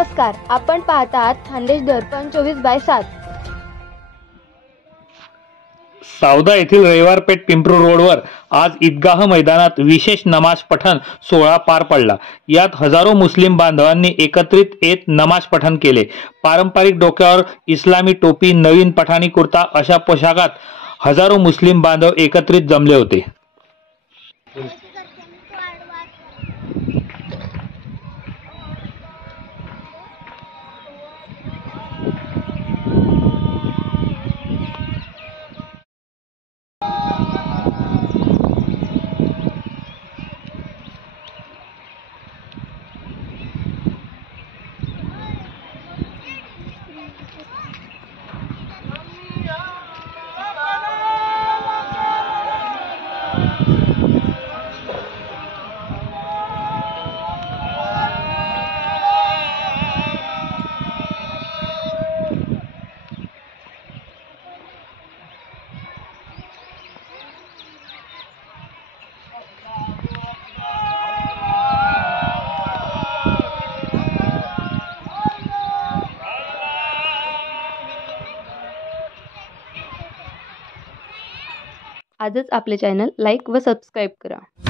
नमस्कार, आपण पाहत आहात खानदेश दर्पण 24/7. सावदा येथील रविवार पेठ पिंपरू रोडवर आज ईदगाह मैदानात विशेष नमाज पठण सोहळा पार पडला. यात हजारो मुस्लिम बांधवांनी एकत्रित येत नमाज पठण केले. पारंपरिक डोक्यावर इस्लामी टोपी, नवीन पठाणी कुर्ता अशा पोशाखात हजारो मुस्लिम बांधव एकत्रित जमले होते. आजच आपले चॅनल लाईक व सबस्क्राईब करा.